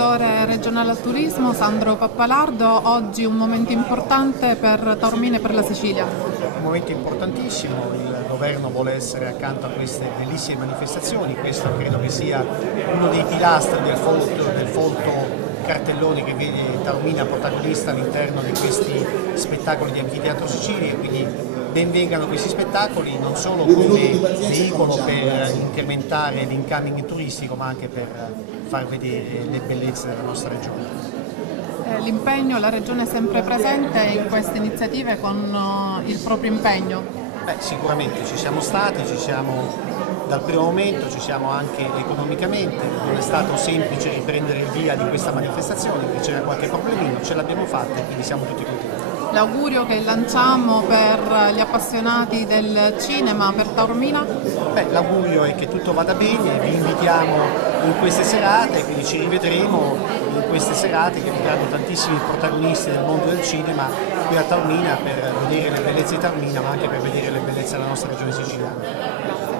assessore regionale al turismo Sandro Pappalardo. Oggi un momento importante per Taormina e per la Sicilia. Un momento importantissimo, il governo vuole essere accanto a queste bellissime manifestazioni, questo credo che sia uno dei pilastri del folto cartellone che vede Taormina protagonista all'interno di questi spettacoli di Anfiteatro Sicilia, quindi benvengano questi spettacoli non solo come veicolo per incrementare l'incoming turistico ma anche per far vedere le bellezze della nostra regione. L'impegno, la Regione è sempre presente in queste iniziative con il proprio impegno? Sicuramente ci siamo stati, ci siamo dal primo momento, ci siamo anche economicamente, non è stato semplice riprendere il via di questa manifestazione, c'era qualche problemino, ce l'abbiamo fatta e quindi siamo tutti contenti. L'augurio che lanciamo per gli appassionati del cinema, per Taormina? L'augurio è che tutto vada bene, vi invitiamo in queste serate, quindi ci rivedremo in queste serate che vedranno tantissimi protagonisti del mondo del cinema qui a Taormina per vedere le bellezze di Taormina ma anche per vedere le bellezze della nostra regione siciliana.